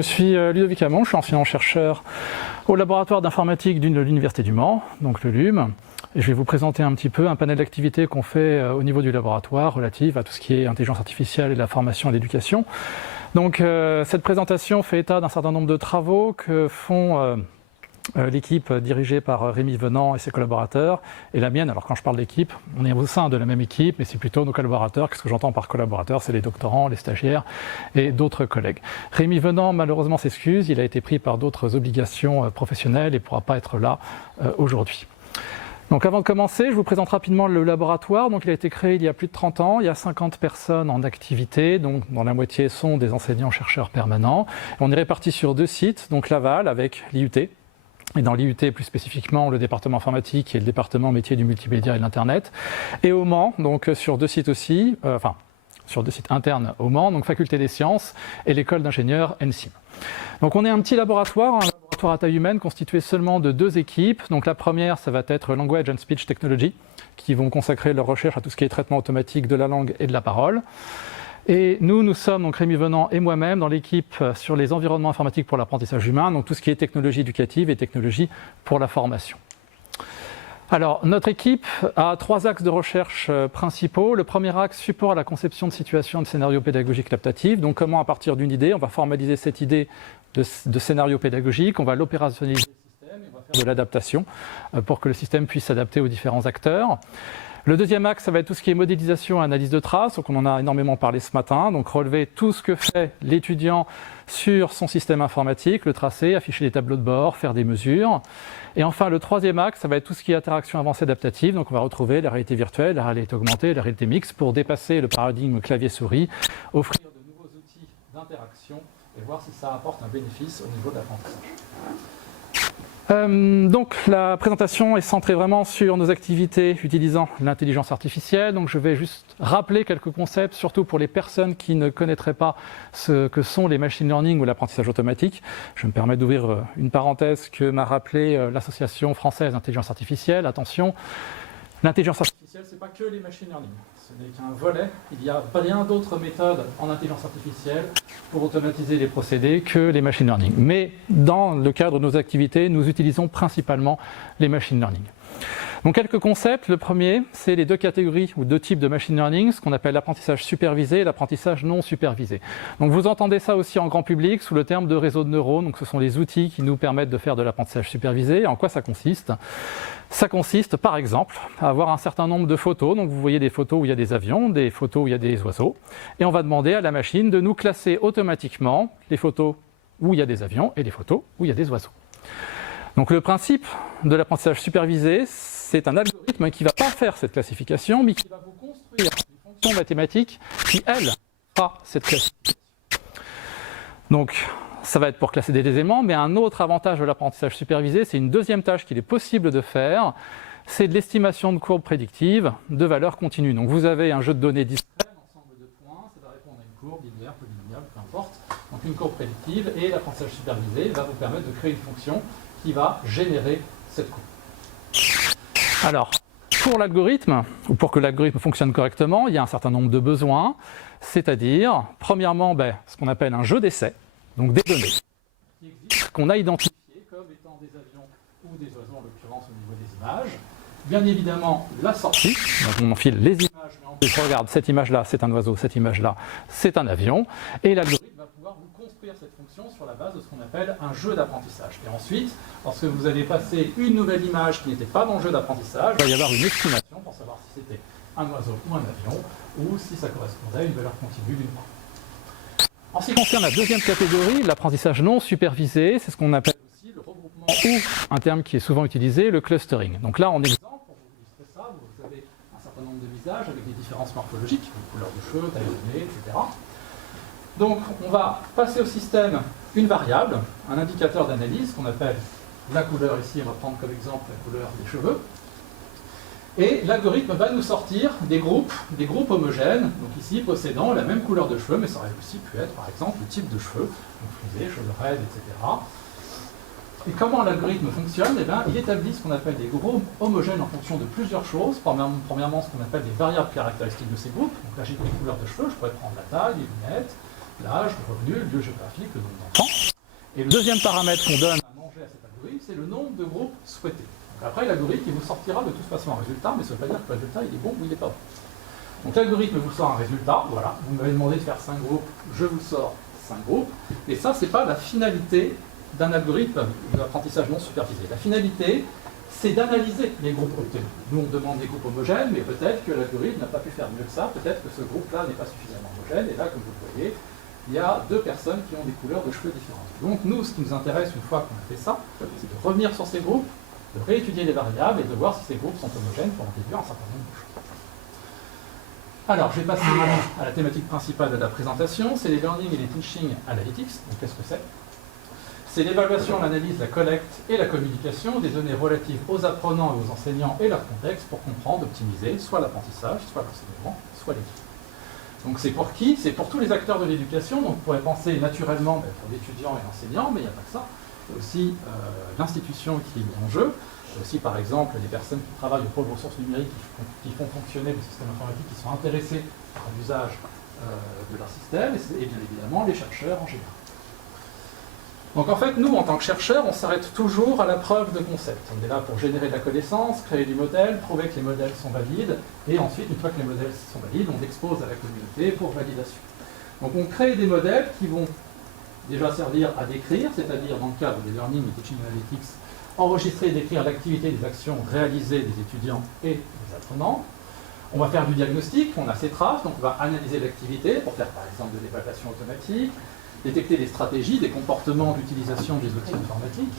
Je suis Ludovic Hamon, je suis enseignant-chercheur au laboratoire d'informatique de l'Université du Mans, donc le LUM. Et je vais vous présenter un petit peu un panel d'activités qu'on fait au niveau du laboratoire relative à tout ce qui est intelligence artificielle et la formation et l'éducation. Donc cette présentation fait état d'un certain nombre de travaux que font l'équipe dirigée par Rémi Venant et ses collaborateurs, et la mienne. Alors quand je parle d'équipe, on est au sein de la même équipe, mais c'est plutôt nos collaborateurs. Qu'est-ce que j'entends par collaborateurs? C'est les doctorants, les stagiaires et d'autres collègues. Rémi Venant, malheureusement, s'excuse, il a été pris par d'autres obligations professionnelles et ne pourra pas être là aujourd'hui. Donc avant de commencer, je vous présente rapidement le laboratoire. Donc il a été créé il y a plus de 30 ans, il y a 50 personnes en activité, donc dont la moitié sont des enseignants-chercheurs permanents. On est répartis sur 2 sites, donc Laval avec l'IUT, et dans l'IUT plus spécifiquement le département informatique et le département métier du multimédia et de l'internet, et au Mans, donc sur 2 sites aussi, sur 2 sites internes au Mans, donc faculté des sciences et l'école d'ingénieurs NSIM. Donc on est un petit laboratoire, un laboratoire à taille humaine constitué seulement de 2 équipes. Donc la première, ça va être Language and Speech Technology, qui vont consacrer leur recherche à tout ce qui est traitement automatique de la langue et de la parole. Et nous sommes, donc Rémi Venant et moi-même, dans l'équipe sur les environnements informatiques pour l'apprentissage humain, donc tout ce qui est technologie éducative et technologie pour la formation. Alors, notre équipe a 3 axes de recherche principaux. Le premier axe, support à la conception de situations de scénarios pédagogiques adaptatifs. Donc, comment, à partir d'une idée, on va formaliser cette idée de scénario pédagogique, on va l'opérationnaliser le système et on va faire de l'adaptation pour que le système puisse s'adapter aux différents acteurs. Le deuxième axe, ça va être tout ce qui est modélisation et analyse de traces. Donc on en a énormément parlé ce matin. Donc relever tout ce que fait l'étudiant sur son système informatique, le tracer, afficher des tableaux de bord, faire des mesures. Et enfin, le troisième axe, ça va être tout ce qui est interaction avancée adaptative. Donc on va retrouver la réalité virtuelle, la réalité augmentée, la réalité mixte pour dépasser le paradigme clavier-souris, offrir de nouveaux outils d'interaction et voir si ça apporte un bénéfice au niveau de l'apprentissage. Donc la présentation est centrée vraiment sur nos activités utilisant l'intelligence artificielle. Donc je vais juste rappeler quelques concepts, surtout pour les personnes qui ne connaîtraient pas ce que sont les machine learning ou l'apprentissage automatique. Je me permets d'ouvrir une parenthèse que m'a rappelé l'Association française d'intelligence artificielle. Attention, l'intelligence artificielle, ce n'est pas que les machine learning. Ce n'est qu'un volet. Il y a bien d'autres méthodes en intelligence artificielle pour automatiser les procédés que les machine learning. Mais dans le cadre de nos activités, nous utilisons principalement les machine learning. Donc quelques concepts. Le premier, c'est les 2 catégories ou 2 types de machine learning, ce qu'on appelle l'apprentissage supervisé et l'apprentissage non supervisé. Donc vous entendez ça aussi en grand public sous le terme de réseau de neurones. Donc ce sont les outils qui nous permettent de faire de l'apprentissage supervisé. En quoi ça consiste ? Ça consiste par exemple à avoir un certain nombre de photos. Donc vous voyez des photos où il y a des avions, des photos où il y a des oiseaux. Et on va demander à la machine de nous classer automatiquement les photos où il y a des avions et les photos où il y a des oiseaux. Donc le principe de l'apprentissage supervisé, c'est un algorithme qui ne va pas faire cette classification, mais qui va vous construire une fonction mathématique qui, elle, fera cette classification. Donc, ça va être pour classer des éléments, mais un autre avantage de l'apprentissage supervisé, c'est une deuxième tâche qu'il est possible de faire, c'est de l'estimation de courbes prédictives de valeurs continues. Donc vous avez un jeu de données discret, un ensemble de points, ça va répondre à une courbe linéaire, polynomiale, peu importe. Donc une courbe prédictive, et l'apprentissage supervisé va vous permettre de créer une fonction qui va générer cette courbe. Alors, pour l'algorithme, ou pour que l'algorithme fonctionne correctement, il y a un certain nombre de besoins, c'est-à-dire, premièrement, ce qu'on appelle un jeu d'essai, donc des données qui existent, qu'on a identifiées comme étant des avions ou des oiseaux, en l'occurrence au niveau des images. Bien évidemment, la sortie, donc on enfile les images, mais en plus, regarde, cette image-là, c'est un oiseau, cette image-là, c'est un avion, et l'algorithme va pouvoir vous construire cette fonction sur la base de ce qu'on appelle un jeu d'apprentissage. Et ensuite, lorsque vous allez passer une nouvelle image qui n'était pas dans le jeu d'apprentissage, il va y avoir une estimation pour savoir si c'était un oiseau ou un avion, ou si ça correspondait à une valeur continue d'une courbe. En ce qui concerne la deuxième catégorie, l'apprentissage non supervisé, c'est ce qu'on appelle aussi le regroupement ou, un terme qui est souvent utilisé, le clustering. Donc là, en exemple, pour vous illustrer ça, vous avez un certain nombre de visages avec des différences morphologiques, couleur de cheveux, taille de nez, etc. Donc on va passer au système une variable, un indicateur d'analyse qu'on appelle la couleur ici, on va prendre comme exemple la couleur des cheveux. Et l'algorithme va nous sortir des groupes homogènes, donc ici possédant la même couleur de cheveux, mais ça aurait aussi pu être par exemple le type de cheveux, donc frisés, cheveux raides, etc. Et comment l'algorithme fonctionne? Eh bien, il établit ce qu'on appelle des groupes homogènes en fonction de plusieurs choses. Premièrement, ce qu'on appelle des variables caractéristiques de ces groupes. Donc là, j'ai des couleurs de cheveux, je pourrais prendre la taille, les lunettes, l'âge, le revenu, le lieu géographique, le nombre d'enfants. Et le deuxième paramètre qu'on donne à manger à cet algorithme, c'est le nombre de groupes souhaités. Donc après, l'algorithme, il vous sortira de toute façon un résultat, mais ça ne veut pas dire que le résultat, il est bon ou il n'est pas bon. Donc l'algorithme vous sort un résultat, voilà, vous m'avez demandé de faire 5 groupes, je vous sors 5 groupes, et ça, ce n'est pas la finalité d'un algorithme d'apprentissage non supervisé. La finalité, c'est d'analyser les groupes obtenus. Nous, on demande des groupes homogènes, mais peut-être que l'algorithme n'a pas pu faire mieux que ça, peut-être que ce groupe-là n'est pas suffisamment homogène, et là, comme vous le voyez, il y a 2 personnes qui ont des couleurs de cheveux différentes. Donc nous, ce qui nous intéresse une fois qu'on a fait ça, c'est de revenir sur ces groupes, de réétudier les variables et de voir si ces groupes sont homogènes pour en déduire un certain nombre de choses. Alors, je vais passer à la thématique principale de la présentation, c'est les Learning et les Teaching Analytics. Donc qu'est-ce que c'est? C'est l'évaluation, l'analyse, la collecte et la communication des données relatives aux apprenants et aux enseignants et leur contexte pour comprendre, optimiser soit l'apprentissage, soit l'enseignement, soit l'étude. Donc c'est pour qui? C'est pour tous les acteurs de l'éducation. Donc vous pourrez penser naturellement pour l'étudiant et l'enseignant, mais il n'y a pas que ça. Il y a aussi l'institution qui est en jeu. Il y a aussi par exemple les personnes qui travaillent au pôle ressources numériques qui font fonctionner le système informatique, qui sont intéressés par l'usage de leur système, et bien évidemment les chercheurs en général. Donc en fait, nous, en tant que chercheurs, on s'arrête toujours à la preuve de concept. On est là pour générer de la connaissance, créer du modèle, prouver que les modèles sont valides, et ensuite, une fois que les modèles sont valides, on l'expose à la communauté pour validation. Donc on crée des modèles qui vont déjà servir à décrire, c'est-à-dire dans le cadre des Learning et Teaching Analytics, enregistrer et décrire l'activité des actions réalisées des étudiants et des apprenants. On va faire du diagnostic, on a ces traces, donc on va analyser l'activité pour faire par exemple de l'évaluation automatique, détecter des stratégies, des comportements d'utilisation des outils informatiques.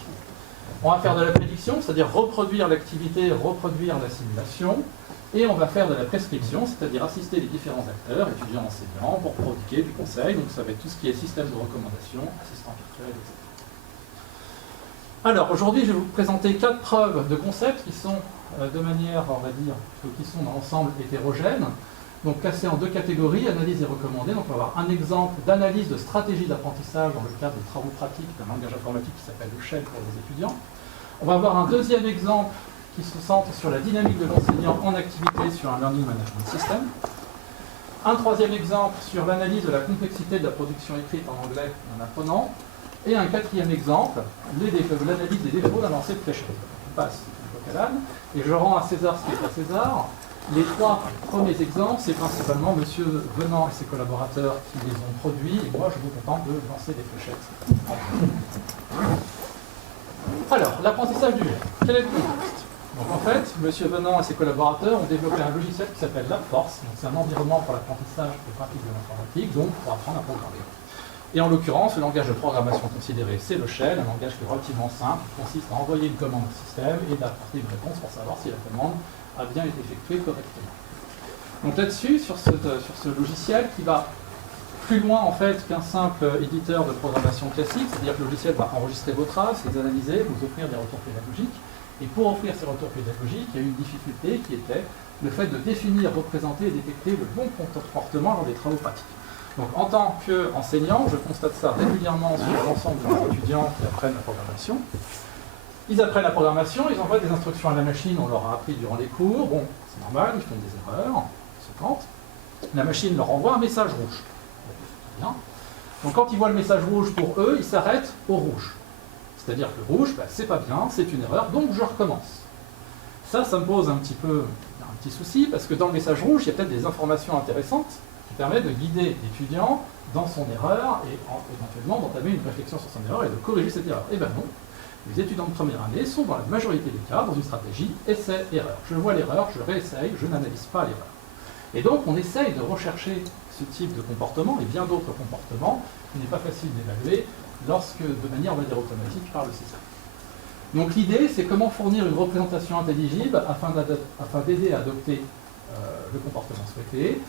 On va faire de la prédiction, c'est-à-dire reproduire l'activité, reproduire la simulation. Et on va faire de la prescription, c'est-à-dire assister les différents acteurs, étudiants, enseignants, pour prodiguer du conseil. Donc ça va être tout ce qui est système de recommandation, assistant virtuel, etc. Alors aujourd'hui, je vais vous présenter 4 preuves de concepts qui sont de manière, on va dire, qui sont dans l'ensemble hétérogènes. Donc classés en 2 catégories, analyse et recommandée. Donc on va avoir un exemple d'analyse de stratégie d'apprentissage dans le cadre de travaux pratiques d'un langage informatique qui s'appelle le Shell pour les étudiants. On va avoir un deuxième exemple qui se centre sur la dynamique de l'enseignant en activité sur un Learning Management System. Un troisième exemple sur l'analyse de la complexité de la production écrite en anglais d'un apprenant. Et un quatrième exemple, l'analyse des défauts d'un lancer de fléchette. Je passe au vocalade et je rends à César ce qui est à César. Les 3 premiers exemples, c'est principalement M. Venant et ses collaborateurs qui les ont produits, et moi je me contente de lancer des fléchettes. Alors, l'apprentissage du web. Quel est le contexte? Donc en fait, M. Venant et ses collaborateurs ont développé un logiciel qui s'appelle LabForce. Donc c'est un environnement pour l'apprentissage des pratiques de l'informatique, donc pour apprendre à programmer. Et en l'occurrence, le langage de programmation considéré, c'est le shell, un langage qui est relativement simple, qui consiste à envoyer une commande au système et d'apporter une réponse pour savoir si la commande a bien été effectuée correctement. Donc là-dessus, sur ce logiciel qui va plus loin en fait qu'un simple éditeur de programmation classique, c'est-à-dire que le logiciel va enregistrer vos traces, les analyser, vous offrir des retours pédagogiques. Et pour offrir ces retours pédagogiques, il y a eu une difficulté qui était le fait de définir, représenter et détecter le bon comportement lors des travaux pratiques. Donc en tant qu'enseignant, je constate ça régulièrement sur l'ensemble de mes étudiants qui apprennent la programmation. Ils apprennent la programmation, ils envoient des instructions à la machine, on leur a appris durant les cours, bon, c'est normal, ils font des erreurs, ils se plantent. La machine leur envoie un message rouge. Bien. Donc quand ils voient le message rouge pour eux, ils s'arrêtent au rouge. C'est-à-dire que le rouge, c'est pas bien, c'est une erreur, donc je recommence. Ça me pose un petit souci, parce que dans le message rouge, il y a peut-être des informations intéressantes qui permettent de guider l'étudiant dans son erreur et éventuellement d'entamer une réflexion sur son erreur et de corriger cette erreur. Eh bien non, les étudiants de première année sont dans la majorité des cas dans une stratégie essai-erreur. Je vois l'erreur, je réessaye, je n'analyse pas l'erreur. Et donc on essaye de rechercher ce type de comportement et bien d'autres comportements qui n'est pas facile d'évaluer lorsque, de manière, on va dire, automatique par le système. Donc l'idée, c'est comment fournir une représentation intelligible afin d'aider à adopter le comportement souhaité.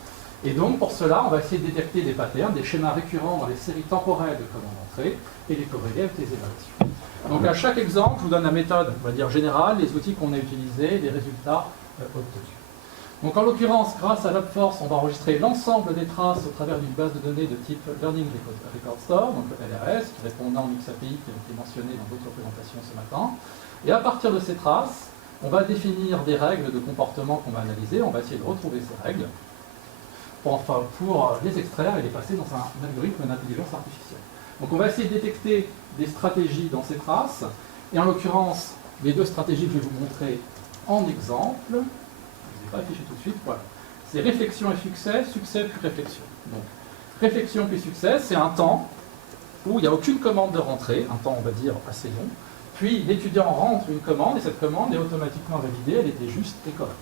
Et donc pour cela, on va essayer de détecter des patterns, des schémas récurrents dans les séries temporelles de commandes entrées et les corréler avec les évaluations. Donc à chaque exemple, je vous donne la méthode, on va dire générale, les outils qu'on a utilisés, les résultats obtenus. Donc en l'occurrence, grâce à LabForce, on va enregistrer l'ensemble des traces au travers d'une base de données de type Learning Record Store, donc le LRS, qui répond aux normes XAPI qui ont été mentionnées dans d'autres présentations ce matin. Et à partir de ces traces, on va définir des règles de comportement qu'on va analyser, on va essayer de retrouver ces règles pour les extraire et les passer dans un algorithme d'intelligence artificielle. Donc on va essayer de détecter des stratégies dans ces traces, et en l'occurrence, les deux stratégies que je vais vous montrer en exemple, je ne les ai pas affichées tout de suite, voilà. C'est réflexion et succès, succès puis réflexion. Donc, réflexion puis succès, c'est un temps où il n'y a aucune commande de rentrée, un temps on va dire assez long, puis l'étudiant rentre une commande et cette commande est automatiquement validée, elle était juste et correcte.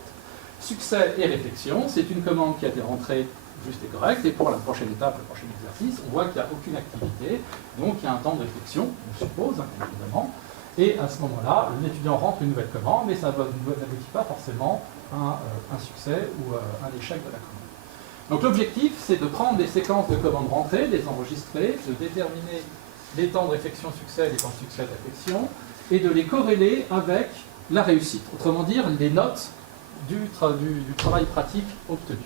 Succès et réflexion, c'est une commande qui a été rentrée juste et correcte, et pour la prochaine étape, le prochain exercice, on voit qu'il n'y a aucune activité, donc il y a un temps de réflexion, on suppose, bien évidemment, et à ce moment-là, l'étudiant rentre une nouvelle commande, mais ça n'aboutit pas forcément à un succès ou un échec de la commande. Donc l'objectif, c'est de prendre des séquences de commandes rentrées, de les enregistrer, de déterminer les temps de réflexion succès et les temps de succès de réflexion, et de les corréler avec la réussite, autrement dire les notes du travail pratique obtenu.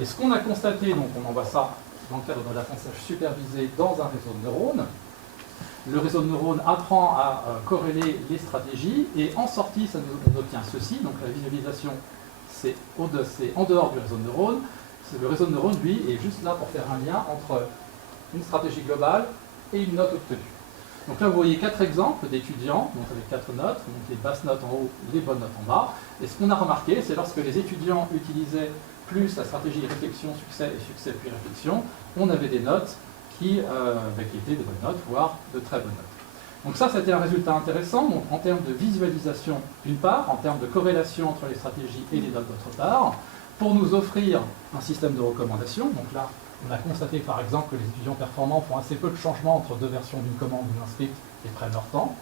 Et ce qu'on a constaté, donc on envoie ça dans le cadre de l'apprentissage supervisé dans un réseau de neurones, le réseau de neurones apprend à corréler les stratégies, et en sortie, on obtient ceci, donc la visualisation, c'est en dehors du réseau de neurones. Le réseau de neurones, lui, est juste là pour faire un lien entre une stratégie globale et une note obtenue. Donc là, vous voyez 4 exemples d'étudiants, donc avec 4 notes, donc les basses notes en haut, les bonnes notes en bas. Et ce qu'on a remarqué, c'est lorsque les étudiants utilisaient plus la stratégie réflexion, succès et succès puis réflexion, on avait des notes qui étaient de bonnes notes, voire de très bonnes notes. Donc ça, c'était un résultat intéressant, donc en termes de visualisation d'une part, en termes de corrélation entre les stratégies et les notes d'autre part, pour nous offrir un système de recommandation. Donc là, on a constaté par exemple que les étudiants performants font assez peu de changements entre deux versions d'une commande ou d'un script et prennent leur temps.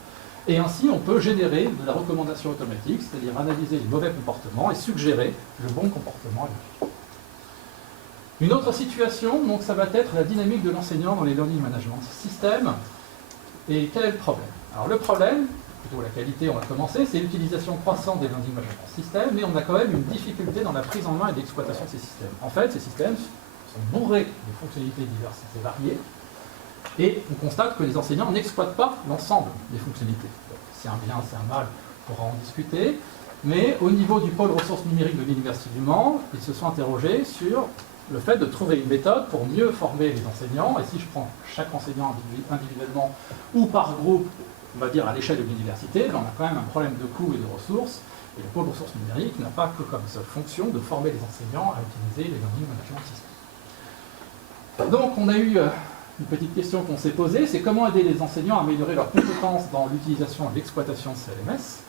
Et ainsi, on peut générer de la recommandation automatique, c'est-à-dire analyser les mauvais comportements et suggérer le bon comportement à l'étudiant. Une autre situation, donc, ça va être la dynamique de l'enseignant dans les learning management systems. Et quel est le problème? Alors le problème, plutôt la qualité, on va commencer, c'est l'utilisation croissante des learning management systems, mais on a quand même une difficulté dans la prise en main et d'exploitation de ces systèmes. En fait, ces systèmes sont bourrés de fonctionnalités diverses et variées, et on constate que les enseignants n'exploitent pas l'ensemble des fonctionnalités. C'est un bien, c'est un mal, on pourra en discuter, mais au niveau du pôle ressources numériques de l'Université du Mans, ils se sont interrogés sur le fait de trouver une méthode pour mieux former les enseignants, et si je prends chaque enseignant individuellement ou par groupe, on va dire à l'échelle de l'université, on a quand même un problème de coût et de ressources, et le pôle ressources numériques n'a pas que comme seule fonction de former les enseignants à utiliser les learning management systems. Donc on a eu une petite question qu'on s'est posée, c'est comment aider les enseignants à améliorer leurs compétences dans l'utilisation et l'exploitation de CLMS.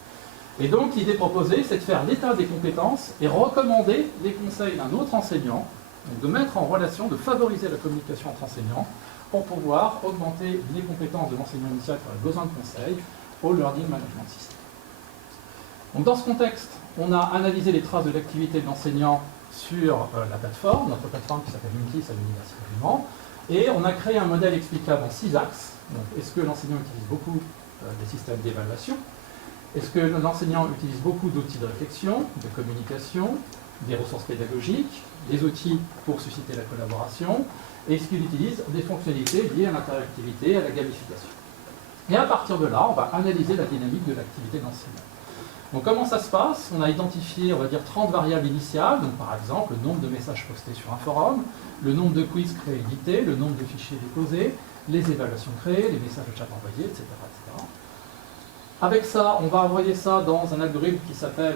Et donc l'idée proposée, c'est de faire l'état des compétences et recommander les conseils d'un autre enseignant, donc de mettre en relation, de favoriser la communication entre enseignants pour pouvoir augmenter les compétences de l'enseignant initial qui aurait besoin de conseils au Learning Management System. Donc dans ce contexte, on a analysé les traces de l'activité de l'enseignant sur la plateforme, notre plateforme qui s'appelle Untis à l'Université du Mans, et on a créé un modèle explicable en 6 axes. Donc, est-ce que l'enseignant utilise beaucoup des systèmes d'évaluation? Est-ce que l'enseignant utilise beaucoup d'outils de réflexion, de communication, des ressources pédagogiques, des outils pour susciter la collaboration? Et est-ce qu'il utilise des fonctionnalités liées à l'interactivité, à la gamification? Et à partir de là, on va analyser la dynamique de l'activité de l'enseignant. Donc comment ça se passe? On a identifié, on va dire, 30 variables initiales, donc par exemple le nombre de messages postés sur un forum, le nombre de quiz créés et édités, le nombre de fichiers déposés, les évaluations créées, les messages de chat envoyés, etc., etc. Avec ça, on va envoyer ça dans un algorithme qui s'appelle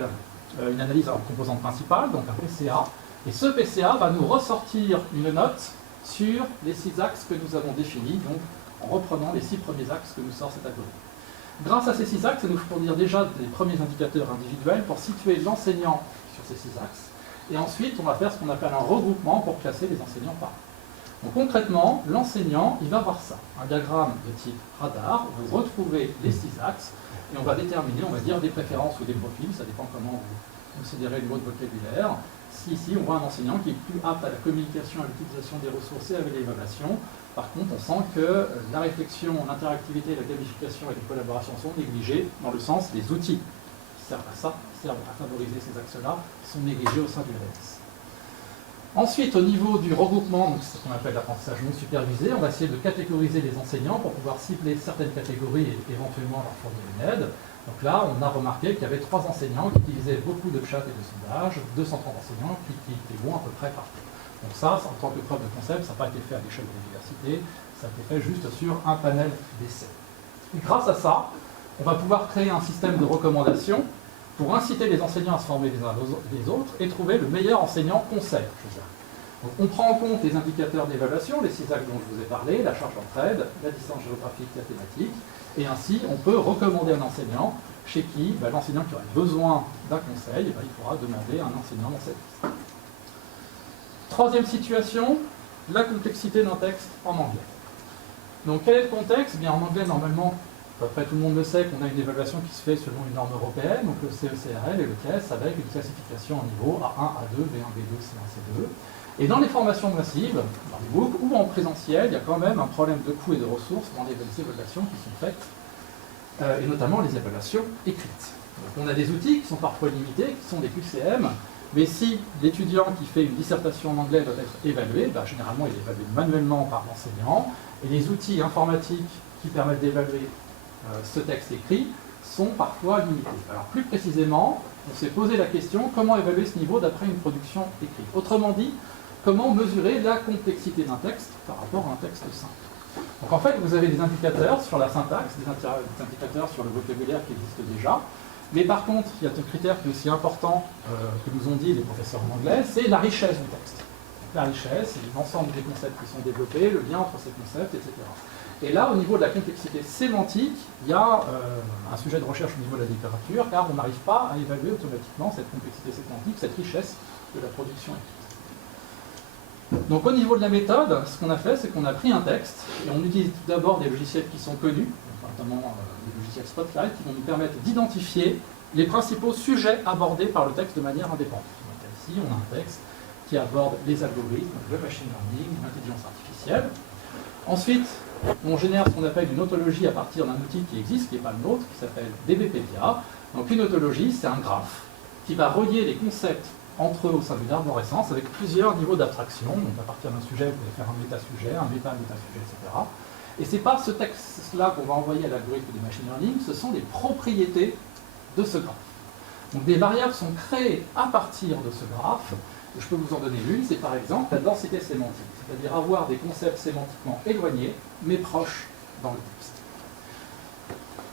une analyse en composante principale, donc un PCA, et ce PCA va nous ressortir une note sur les 6 axes que nous avons définis, donc en reprenant les 6 premiers axes que nous sort cet algorithme. Grâce à ces 6 axes, ça nous fournit déjà des premiers indicateurs individuels pour situer l'enseignant sur ces 6 axes. Et ensuite, on va faire ce qu'on appelle un regroupement pour classer les enseignants par. Donc concrètement, l'enseignant, il va voir ça. Un diagramme de type radar, où vous retrouvez les 6 axes, et on va déterminer, on va dire, des préférences ou des profils, ça dépend comment vous considérez le mot de vocabulaire. Si ici, on voit un enseignant qui est plus apte à la communication, à l'utilisation des ressources et à l'évaluation. Par contre, on sent que la réflexion, l'interactivité, la gamification et les collaborations sont négligées, dans le sens des outils qui servent à ça, qui servent à favoriser ces axes-là, sont négligés au sein du LMS. Ensuite, au niveau du regroupement, c'est ce qu'on appelle l'apprentissage non supervisé, on va essayer de catégoriser les enseignants pour pouvoir cibler certaines catégories et éventuellement leur fournir une aide. Donc là, on a remarqué qu'il y avait 3 enseignants qui utilisaient beaucoup de chats et de sondages, 230 enseignants qui étaient bons à peu près partout. Donc ça, en tant que preuve de concept, ça n'a pas été fait à l'échelle de l'université, Ça a été fait juste sur un panel d'essais. Et grâce à ça, on va pouvoir créer un système de recommandation pour inciter les enseignants à se former les uns les autres et trouver le meilleur enseignant conseil. Donc, on prend en compte les indicateurs d'évaluation, les 6 axes dont je vous ai parlé, la charge d'entraide, la distance géographique, la thématique, et ainsi on peut recommander un enseignant chez qui l'enseignant qui aurait besoin d'un conseil, il pourra demander un enseignant dans cette liste. Troisième situation, la complexité d'un texte en anglais. Donc quel est le contexte? Eh bien, en anglais, normalement, à peu près tout le monde le sait qu'on a une évaluation qui se fait selon une norme européenne, donc le CECRL et le TES, avec une classification en niveau A1, A2, B1, B2, C1, C2. Et dans les formations massives, dans les MOOC ou en présentiel, il y a quand même un problème de coût et de ressources dans les évaluations qui sont faites, et notamment les évaluations écrites. Donc on a des outils qui sont parfois limités, qui sont des QCM, mais si l'étudiant qui fait une dissertation en anglais doit être évalué, généralement il est évalué manuellement par l'enseignant, et les outils informatiques qui permettent d'évaluer ce texte écrit sont parfois limités. Alors plus précisément, on s'est posé la question comment évaluer ce niveau d'après une production écrite. Autrement dit, comment mesurer la complexité d'un texte par rapport à un texte simple. Donc en fait, vous avez des indicateurs sur la syntaxe, des indicateurs sur le vocabulaire qui existent déjà, mais par contre, il y a un critère qui est aussi important que nous ont dit les professeurs en anglais, c'est la richesse du texte. Donc, la richesse, c'est l'ensemble des concepts qui sont développés, le lien entre ces concepts, etc. Et là, au niveau de la complexité sémantique, il y a un sujet de recherche au niveau de la littérature, car on n'arrive pas à évaluer automatiquement cette complexité sémantique, cette richesse de la production écrite. Donc au niveau de la méthode, ce qu'on a fait, c'est qu'on a pris un texte, et on utilise tout d'abord des logiciels qui sont connus, notamment des logiciels Spotlight, qui vont nous permettre d'identifier les principaux sujets abordés par le texte de manière indépendante. Donc ici, on a un texte qui aborde les algorithmes, le machine learning, l'intelligence artificielle. Ensuite, on génère ce qu'on appelle une autologie à partir d'un outil qui existe, qui n'est pas le nôtre, qui s'appelle DBpedia. Donc une autologie, c'est un graphe qui va relier les concepts entre eux au sein d'une arborescence avec plusieurs niveaux d'abstraction. Donc à partir d'un sujet, vous pouvez faire un méta-sujet, un méta-méta-sujet, etc. Et ce n'est pas ce texte-là qu'on va envoyer à l'algorithme du machine learning, ce sont les propriétés de ce graphe. Donc des variables sont créées à partir de ce graphe. Je peux vous en donner une, c'est par exemple la densité sémantique, c'est-à-dire avoir des concepts sémantiquement éloignés, mais proches dans le texte.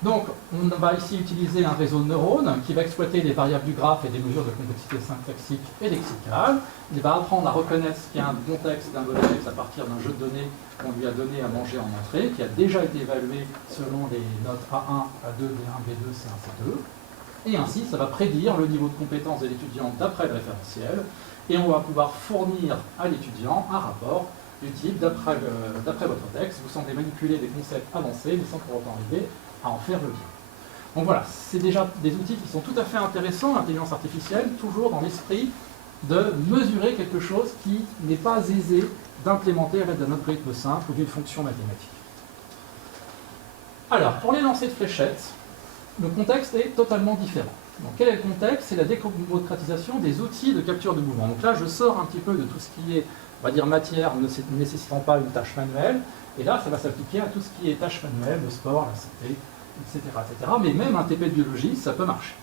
Donc, on va ici utiliser un réseau de neurones qui va exploiter les variables du graphe et des mesures de complexité syntaxique et lexicale. Il va apprendre à reconnaître ce qu'il y a un bon texte d'un mauvais texte à partir d'un jeu de données qu'on lui a donné à manger en entrée, qui a déjà été évalué selon les notes A1, A2, B1, B2, C1, C2. Et ainsi, ça va prédire le niveau de compétence de l'étudiant d'après le référentiel. Et on va pouvoir fournir à l'étudiant un rapport du type d'après votre texte, vous semblez manipuler des concepts avancés, mais sans pour autant arriver à en faire le lien. Donc voilà, c'est déjà des outils qui sont tout à fait intéressants, l'intelligence artificielle, toujours dans l'esprit de mesurer quelque chose qui n'est pas aisé d'implémenter à l'aide d'un algorithme simple ou d'une fonction mathématique. Alors, pour les lancers de fléchettes, le contexte est totalement différent. Donc, quel est le contexte? C'est la démocratisation des outils de capture de mouvement. Donc là, je sors un petit peu de tout ce qui est, on va dire, matière ne nécessitant pas une tâche manuelle, et là, ça va s'appliquer à tout ce qui est tâche manuelle, le sport, la santé, etc., etc. Mais même un TP de biologie, ça peut marcher.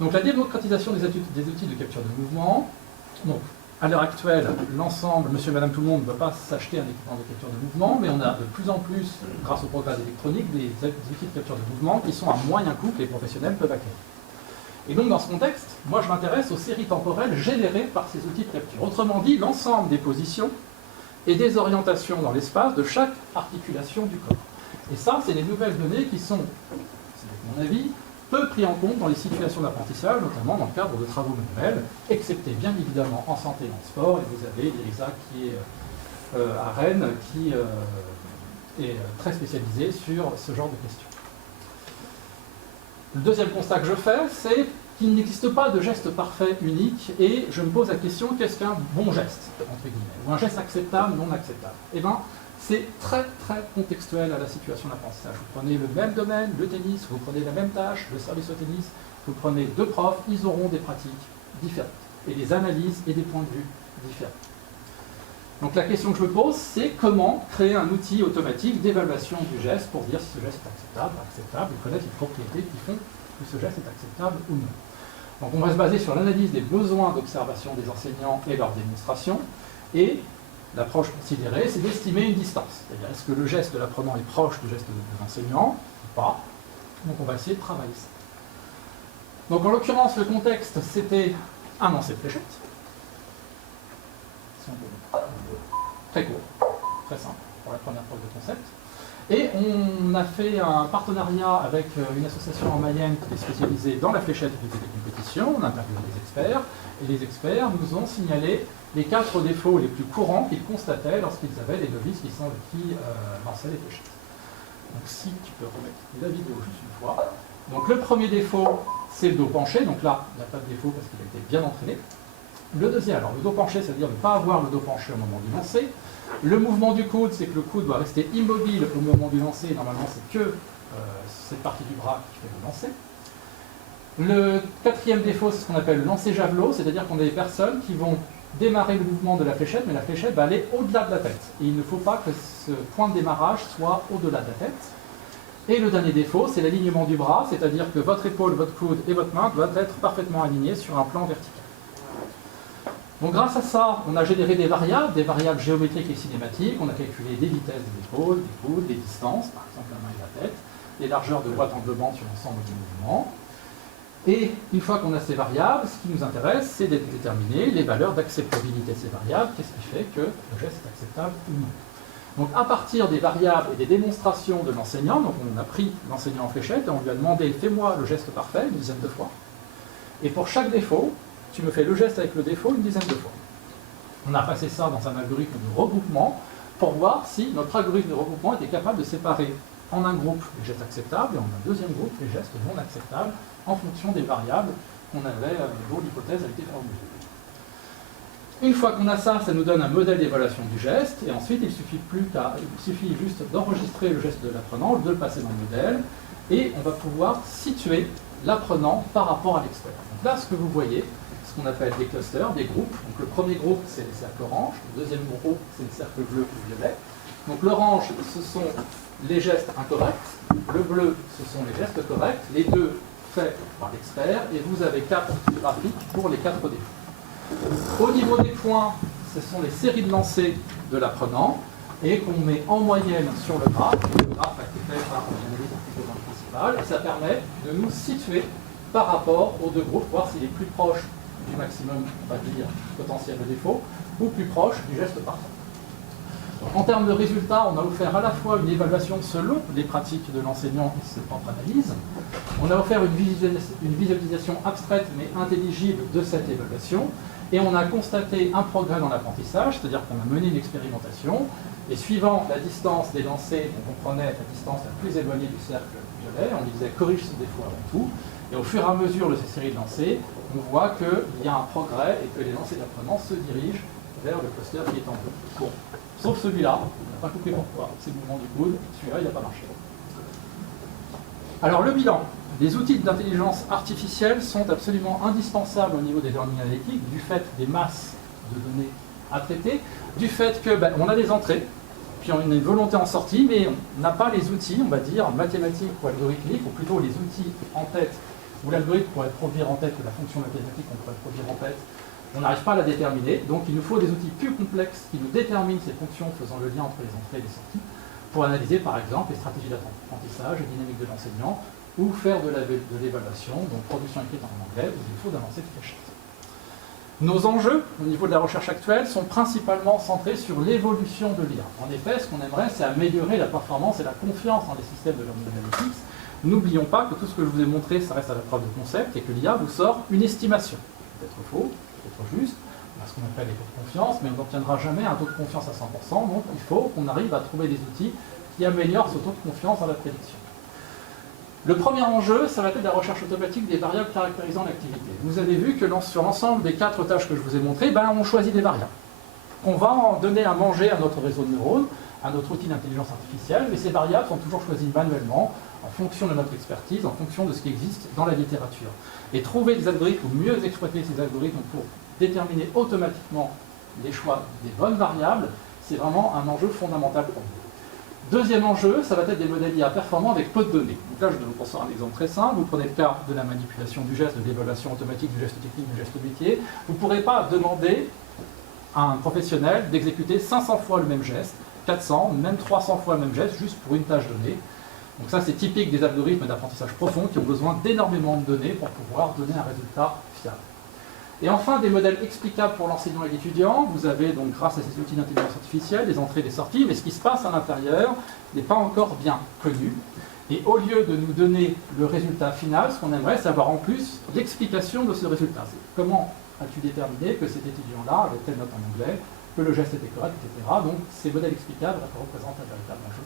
Donc la démocratisation des outils de capture de mouvement. Donc, à l'heure actuelle, l'ensemble, monsieur et madame tout le monde ne va pas s'acheter un équipement de capture de mouvement, mais on a de plus en plus, grâce au progrès électronique, des outils de capture de mouvement qui sont à moyen coût que les professionnels peuvent acquérir. Et donc dans ce contexte, moi je m'intéresse aux séries temporelles générées par ces outils de capture. Autrement dit, l'ensemble des positions et des orientations dans l'espace de chaque articulation du corps. Et ça, c'est les nouvelles données qui sont, c'est mon avis, peu pris en compte dans les situations d'apprentissage, notamment dans le cadre de travaux manuels, excepté bien évidemment en santé et en sport. Et vous avez l'ESA qui est à Rennes, qui est très spécialisé sur ce genre de questions. Le deuxième constat que je fais, c'est qu'il n'existe pas de geste parfait unique, et je me pose la question, qu'est-ce qu'un bon geste, entre guillemets, ou un geste acceptable, non acceptable? Eh bien, c'est très très contextuel à la situation d'apprentissage. Vous prenez le même domaine, le tennis, vous prenez la même tâche, le service au tennis, vous prenez deux profs, ils auront des pratiques différentes, et des analyses et des points de vue différents. Donc la question que je me pose, c'est comment créer un outil automatique d'évaluation du geste pour dire si ce geste est acceptable, et connaître les propriétés qui font que ce geste est acceptable ou non. Donc on va se baser sur l'analyse des besoins d'observation des enseignants et leur démonstration, et L'approche considérée, c'est d'estimer une distance. C'est-à-dire, est-ce que le geste de l'apprenant est proche du geste de l'enseignant ou pas? Donc on va essayer de travailler ça. Donc en l'occurrence, le contexte, c'était un lancer de fléchette. Très court, très simple, pour la première preuve de concept. Et on a fait un partenariat avec une association en Mayenne qui est spécialisée dans la fléchette et des compétitions. On a interviewé des experts, et les experts nous ont signalé les 4 défauts les plus courants qu'ils constataient lorsqu'ils avaient des novices qui lançaient les fléchettes. Donc si tu peux remettre la vidéo juste une fois. Donc le premier défaut, c'est le dos penché. Donc là, il n'y a pas de défaut parce qu'il a été bien entraîné. Le deuxième, alors le dos penché, c'est-à-dire ne pas avoir le dos penché au moment du lancer. Le mouvement du coude, c'est que le coude doit rester immobile au moment du lancer. Normalement, c'est que cette partie du bras qui fait le lancer. Le quatrième défaut, c'est ce qu'on appelle le lancer javelot, c'est-à-dire qu'on a des personnes qui vont démarrer le mouvement de la fléchette, mais la fléchette va aller au-delà de la tête. Et il ne faut pas que ce point de démarrage soit au-delà de la tête. Et le dernier défaut, c'est l'alignement du bras, c'est-à-dire que votre épaule, votre coude et votre main doivent être parfaitement alignés sur un plan vertical. Donc grâce à ça, on a généré des variables géométriques et cinématiques. On a calculé des vitesses des épaules, des coudes, des distances, par exemple la main et la tête, les largeurs de boîte englobantes sur l'ensemble du mouvement. Et une fois qu'on a ces variables, ce qui nous intéresse, c'est de déterminer les valeurs d'acceptabilité de ces variables. Qu'est-ce qui fait que le geste est acceptable ou non? Donc à partir des variables et des démonstrations de l'enseignant, donc on a pris l'enseignant en fléchette et on lui a demandé « fais-moi le geste parfait » une dizaine de fois. Et pour chaque défaut, tu me fais le geste avec le défaut une dizaine de fois. On a passé ça dans un algorithme de regroupement pour voir si notre algorithme de regroupement était capable de séparer en un groupe les gestes acceptables et en un deuxième groupe les gestes non acceptables en fonction des variables qu'on avait dont l'hypothèse a été formulée. Une fois qu'on a ça, ça nous donne un modèle d'évaluation du geste et ensuite il suffit juste d'enregistrer le geste de l'apprenant, de le passer dans le modèle et on va pouvoir situer l'apprenant par rapport à l'expert. Donc là, ce que vous voyez, ce qu'on appelle des clusters, des groupes. Donc le premier groupe, c'est le cercle orange, le deuxième groupe, c'est le cercle bleu ou violet. Donc l'orange, ce sont les gestes incorrects, le bleu, ce sont les gestes corrects, les deux faits par l'expert, et vous avez 4 graphiques pour les 4 défauts. Au niveau des points, ce sont les séries de lancers de l'apprenant, et qu'on met en moyenne sur le graphe. Le graphe a été fait par l'analyse du composant principal, et ça permet de nous situer par rapport aux deux groupes, voir s'il est plus proche du maximum, on va dire, potentiel de défaut, ou plus proche du geste parfait. En termes de résultats, on a offert à la fois une évaluation selon les pratiques de l'enseignant et ses propres analyses. On a offert une visualisation abstraite mais intelligible de cette évaluation. Et on a constaté un progrès dans l'apprentissage, c'est-à-dire qu'on a mené une expérimentation. Et suivant la distance des lancers, on prenait la distance la plus éloignée du cercle violet, on lui disait corrige ce défaut avant tout. Et au fur et à mesure de ces séries de lancers, on voit qu'il y a un progrès et que les lancers d'apprenants se dirigent vers le cluster qui est en bleu. Bon. Sauf celui-là, on n'a pas compris pourquoi, c'est le mouvement du coude, celui-là il n'a pas marché. Alors le bilan, les outils d'intelligence artificielle sont absolument indispensables au niveau des learning analytics, du fait des masses de données à traiter, du fait que on a des entrées, puis on a une volonté en sortie, mais on n'a pas les outils, on va dire, mathématiques ou algorithmiques, ou plutôt les outils en tête, où l'algorithme pourrait produire en tête, ou la fonction mathématique qu'on pourrait produire en tête. On n'arrive pas à la déterminer, donc il nous faut des outils plus complexes qui nous déterminent ces fonctions faisant le lien entre les entrées et les sorties, pour analyser par exemple les stratégies d'apprentissage et dynamique de l'enseignant, ou faire de l'évaluation, donc production écrite en anglais, où il faut d'avancer de fléchette. Nos enjeux, au niveau de la recherche actuelle, sont principalement centrés sur l'évolution de l'IA. En effet, ce qu'on aimerait, c'est améliorer la performance et la confiance dans les systèmes de learning analytics. N'oublions pas que tout ce que je vous ai montré, ça reste à la preuve de concept, et que l'IA vous sort une estimation. Peut-être faux, peut-être juste, on a ce qu'on appelle les taux de confiance, mais on n'obtiendra jamais un taux de confiance à 100%, donc il faut qu'on arrive à trouver des outils qui améliorent ce taux de confiance dans la prédiction. Le premier enjeu, ça va être la recherche automatique des variables caractérisant l'activité. Vous avez vu que sur l'ensemble des 4 tâches que je vous ai montrées, on choisit des variables. On va en donner à manger à notre réseau de neurones, à notre outil d'intelligence artificielle, mais ces variables sont toujours choisies manuellement, en fonction de notre expertise, en fonction de ce qui existe dans la littérature. Et trouver des algorithmes, ou mieux exploiter ces algorithmes pour déterminer automatiquement les choix des bonnes variables, c'est vraiment un enjeu fondamental pour nous. Deuxième enjeu, ça va être des modèles IA performants avec peu de données. Donc là, je vais vous penser un exemple très simple. Vous prenez le cas de la manipulation du geste, de l'évaluation automatique du geste technique, du geste métier. Vous ne pourrez pas demander à un professionnel d'exécuter 500 fois le même geste, 400, même 300 fois le même geste, juste pour une tâche donnée. Donc ça, c'est typique des algorithmes d'apprentissage profond qui ont besoin d'énormément de données pour pouvoir donner un résultat fiable. Et enfin, des modèles explicables pour l'enseignant et l'étudiant. Vous avez donc, grâce à ces outils d'intelligence artificielle, des entrées et des sorties, mais ce qui se passe à l'intérieur n'est pas encore bien connu. Et au lieu de nous donner le résultat final, ce qu'on aimerait, c'est avoir en plus l'explication de ce résultat. Comment as-tu déterminé que cet étudiant-là avait telle note en anglais, que le geste était correct, etc. Donc ces modèles explicables représentent un véritable enjeu.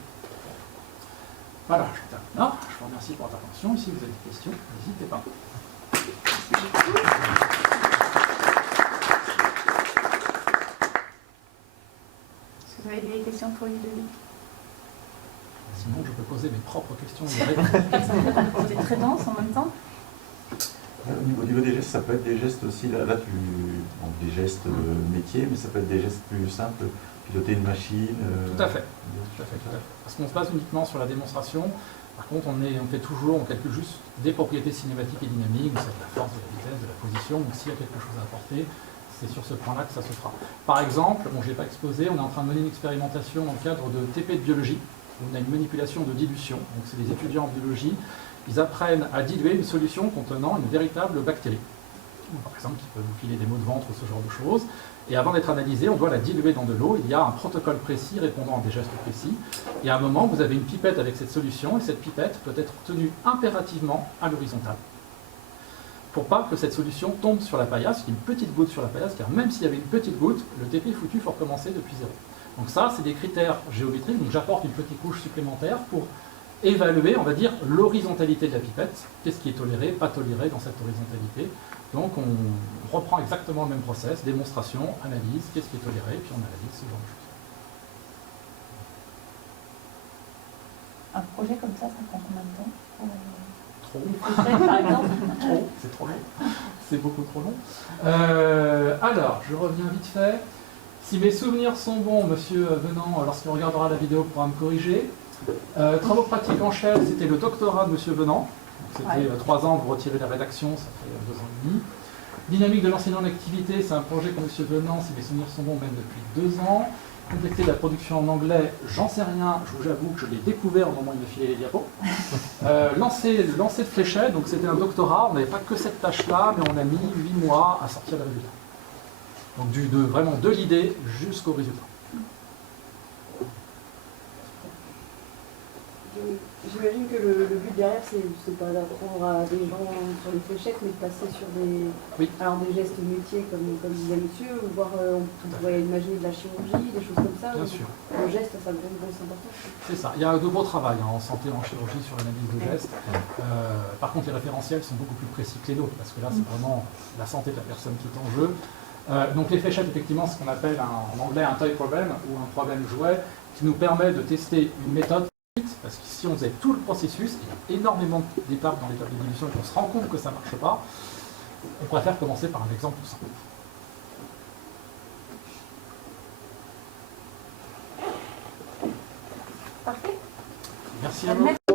Voilà, je termine là. Je vous remercie pour votre attention. Si vous avez des questions, n'hésitez pas. Est-ce que vous avez des questions pour Ludovic? Sinon, je peux poser mes propres questions. C'était très dense en même temps. Au niveau des gestes, ça peut être des gestes aussi, là donc des gestes métiers, mais ça peut être des gestes plus simples, piloter une machine. Tout à fait. Parce qu'on se base uniquement sur la démonstration. Par contre, on calcule juste des propriétés cinématiques et dynamiques, c'est de la force, de la vitesse, de la position. Donc s'il y a quelque chose à apporter, c'est sur ce point-là que ça se fera. Par exemple, je n'ai pas exposé, on est en train de mener une expérimentation dans le cadre de TP de biologie. On a une manipulation de dilution. Donc c'est des étudiants en biologie. Ils apprennent à diluer une solution contenant une véritable bactérie. Par exemple, qui peut vous filer des maux de ventre ou ce genre de choses. Et avant d'être analysé, on doit la diluer dans de l'eau. Il y a un protocole précis répondant à des gestes précis. Et à un moment, vous avez une pipette avec cette solution. Et cette pipette peut être tenue impérativement à l'horizontale. Pour pas que cette solution tombe sur la paillasse, une petite goutte sur la paillasse, car même s'il y avait une petite goutte, le TP est foutu, il faut recommencer depuis zéro. Donc ça, c'est des critères géométriques. Donc j'apporte une petite couche supplémentaire pour évaluer, on va dire, l'horizontalité de la pipette. Qu'est-ce qui est toléré, pas toléré dans cette horizontalité. Donc on reprend exactement le même process, démonstration, analyse, qu'est-ce qui est toléré, puis on analyse ce genre de choses. Un projet comme ça prend combien de temps? Trop. Par exemple. Trop, c'est trop long. C'est beaucoup trop long. Alors, je reviens vite fait. Si mes souvenirs sont bons, monsieur Venant, lorsqu'il regardera la vidéo, pourra me corriger. Travaux pratiques en chaîne, c'était le doctorat de monsieur Venant. C'était 3 ans, vous retirez la rédaction, ça fait 2 ans et demi. Dynamique de l'enseignant en activité, c'est un projet que monsieur Venant, si mes souvenirs sont bons, même depuis 2 ans. Compléter la production en anglais, j'en sais rien, je vous avoue que je l'ai découvert au moment où il m'a filé les diapos. Lancer de fléchette, donc c'était un doctorat, on n'avait pas que cette tâche-là, mais on a mis 8 mois à sortir le résultat. Donc vraiment de l'idée jusqu'au résultat. J'imagine que le but derrière, c'est pas d'apprendre à des gens sur les fléchettes, mais de passer sur des gestes métiers, comme disait monsieur, voire on pourrait imaginer de la chirurgie, des choses comme ça. Bien sûr. Le geste, ça a une grosse importance. C'est ça. Il y a de gros travail en santé, en chirurgie, sur l'analyse de gestes. Par contre, les référentiels sont beaucoup plus précis que les nôtres, parce que là, c'est vraiment la santé de la personne qui est en jeu. Donc les fléchettes, effectivement, c'est ce qu'on appelle en anglais un toy problem, ou un problème jouet, qui nous permet de tester une méthode. Parce que si on faisait tout le processus, il y a énormément d'étapes dans l'étape de dilution et qu'on se rend compte que ça ne marche pas, on préfère commencer par un exemple tout simple. Parfait. Merci à vous.